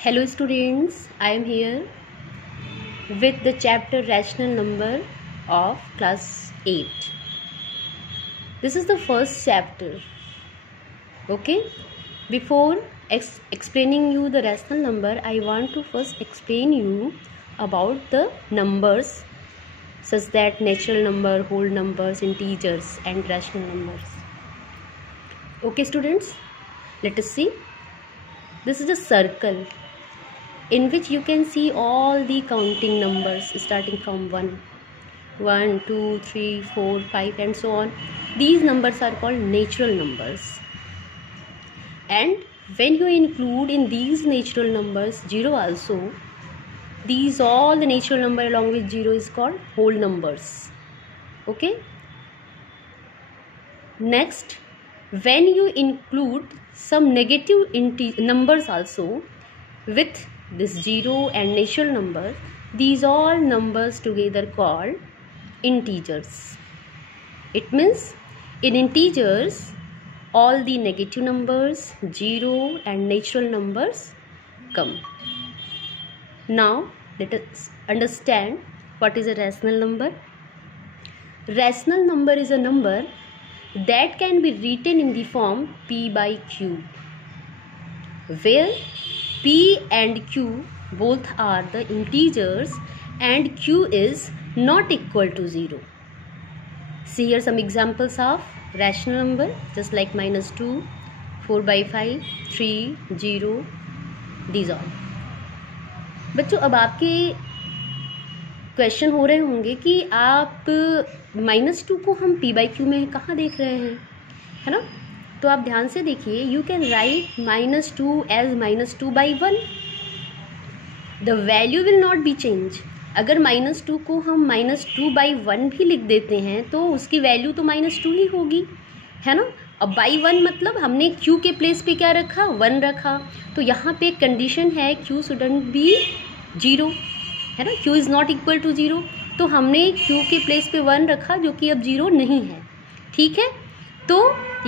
Hello students, I am here with the chapter rational number of class 8. This is the first chapter. Okay, before explaining you the rational number, I want to first explain you about the numbers such that natural number, whole numbers, integers and rational numbers. Okay students, let us see. This is a circle in which you can see all the counting numbers starting from 1, 2, 3, 4, 5 and so on. These numbers are called natural numbers. And when you include in these natural numbers 0 also, these all the natural number along with 0 is called whole numbers. Okay. Next, when you include some negative numbers also with this 0 and natural number, these all numbers together called integers. It means in integers all the negative numbers, 0 and natural numbers come. Now let us understand what is a rational number. Rational number is a number that can be written in the form p by q, where p and q both are the integers and q is not equal to 0. See here some examples of rational number, just like -2, 4/5, 3, 0, these all. बच्चों अब आपके question हो रहे होंगे कि आप -2 को हम p by q में कहाँ देख रहे हैं, है ना? तो आप ध्यान से देखिए, you can write -2 as -2/1. The value will not be change. अगर -2 को हम -2/1 भी लिख देते हैं तो उसकी वैल्यू तो -2 ही होगी, है ना? अब by1 मतलब हमने q के प्लेस पे क्या रखा, 1 रखा. तो यहाँ पे कंडीशन है q शुडंट बी 0, है ना? q is not equal to 0. तो हमने q के प्लेस पे 1 रखा जो कि अब 0 नहीं है. ठीक है, तो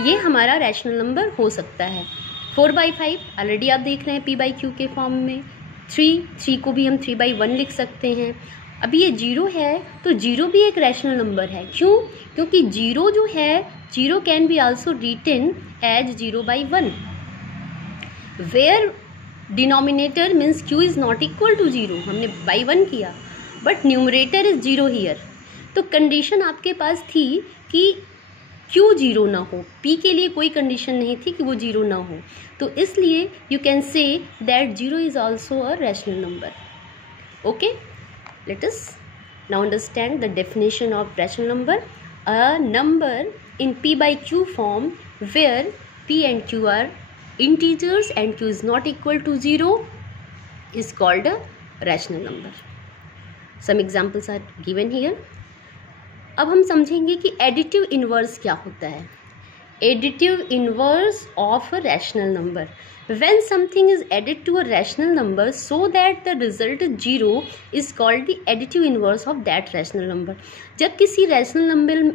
ये हमारा रैशनल नंबर हो सकता है. 4/5 ऑलरेडी आप देख रहे हैं p by q के फॉर्म में. 3 को भी हम 3/1 लिख सकते हैं. अभी ये 0 है तो 0 भी एक रैशनल नंबर है. क्यों? क्योंकि 0 जो है, 0 can be also written as 0/1, where denominator means q is not equal to 0. हमने by 1 किया बट न्यूमरेटर इज 0 हियर. तो कंडीशन आपके पास थी कि q 0 ना हो. p के लिए कोई कंडीशन नहीं थी कि वो 0 ना हो. तो इसलिए you can say that 0 is also a rational number. Okay, let us now understand the definition of rational number. A number in p by q form where p and q are integers and q is not equal to 0 is called a rational number. Some examples are given here. अब हम समझेंगे कि additive inverse क्या होता है. Additive inverse of a rational number. When something is added to a rational number so that the result is 0 is called the additive inverse of that rational number. जब किसी rational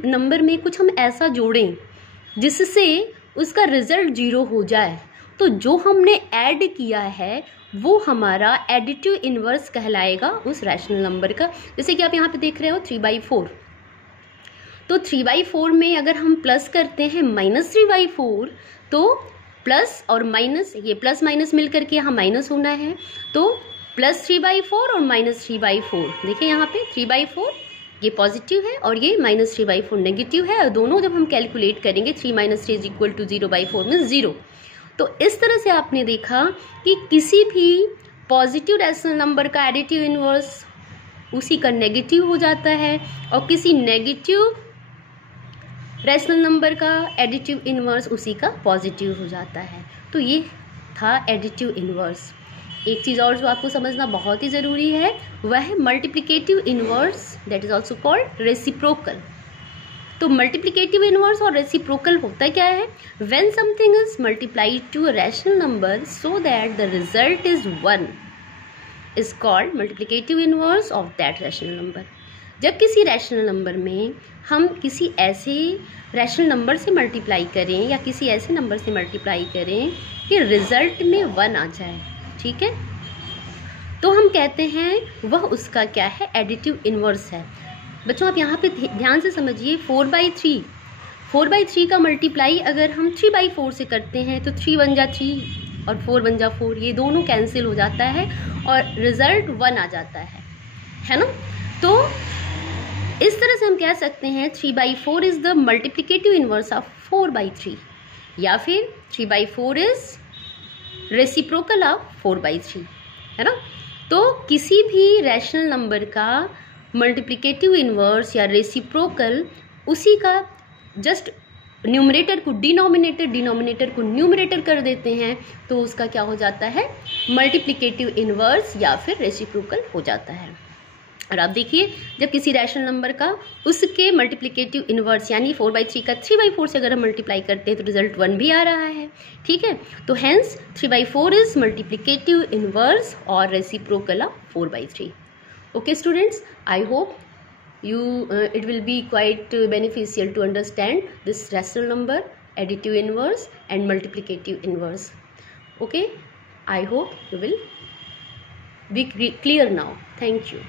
number में कुछ हम ऐसा जोड़ें जिससे उसका रिजल्ट 0 हो जाए, तो जो हमने ऐड किया है वो हमारा एडिटिव इनवर्स कहलाएगा उस रैशनल नंबर का. जैसे कि आप यहाँ पे देख रहे हो 3/4. तो 3/4 में अगर हम प्लस करते हैं -3/4, तो प्लस और माइनस, ये प्लस माइनस मिल करके यहाँ माइनस होना है. तो +3/4 और -3/4. देखिए यहाँ पे 3/4 ये पॉजिटिव है और ये -3/4 नेगेटिव है. और दोनों जब हम कैलकुलेट करेंगे 3 - 3 = 0/4 मीन्स 0. तो इस तरह से आपने देखा कि किसी भी पॉजिटिव रैशनल नंबर का एडिटिव इनवर्स उसी का नेगेटिव हो जाता है और किसी नेगेटिव रैशनल नंबर का एडिटिव इनवर्स उसी का पॉजिटिव हो जाता है. तो ये था एडिटिव इनवर्स. एक चीज़ और जो आपको समझना बहुत ही ज़रूरी है वह है multiplicative inverse, that is also called reciprocal. तो मल्टीप्लिकेटिव इनवर्स और रेसिप्रोकल होता क्या है? When something is multiplied to a rational number so that the result is 1 is called multiplicative inverse of that rational number. जब किसी rational number में हम किसी ऐसे रैशनल नंबर से मल्टीप्लाई करें या किसी ऐसे नंबर से मल्टीप्लाई करें कि रिजल्ट में 1 आ जाए, ठीक है, तो हम कहते हैं वह उसका क्या है, एडिटिव इन्वर्स है। बच्चों आप यहाँ पे ध्यान से समझिए, 4/3 का मल्टीप्लाई अगर हम 3/4 से करते हैं तो 3 बन जा 3 और 4 बन जा 4, ये दोनों कैंसिल हो जाता है और रिजल्ट 1 आ जाता है ना। तो इस तरह से हम कह सकते हैं 3/4 is the multiplicative inverse of 4/3, या फिर 3/4 इज रेसिप्रोकल ऑफ 4/3, है ना। तो किसी भी रैशनल नंबर का मल्टीप्लिकेटिव इन्वर्स या रेसिप्रोकल उसी का जस्ट न्यूमरेटर को डिनोमिनेटर, डिनोमिनेटर को न्यूमरेटर कर देते हैं, तो उसका क्या हो जाता है, मल्टीप्लिकेटिव इन्वर्स या फिर रेसिप्रोकल हो जाता है। और आप देखिए जब किसी रैशनल नंबर का उसके मल्टीप्लिकेटिव इन्वर्स यानी 4/3 का 3/4 से अगर हम मल्टीप्लाई करते हैं तो रिजल्ट 1 भी आ रहा है, ठीक है। तो हेंस 3/4 इज मल्टीप्लिकेटिव इन्वर्स और reciprocal of 4/3। Okay students, I hope it will be quite beneficial to understand this rational number, additive inverse and multiplicative inverse. Okay, I hope you will be clear now. Thank you.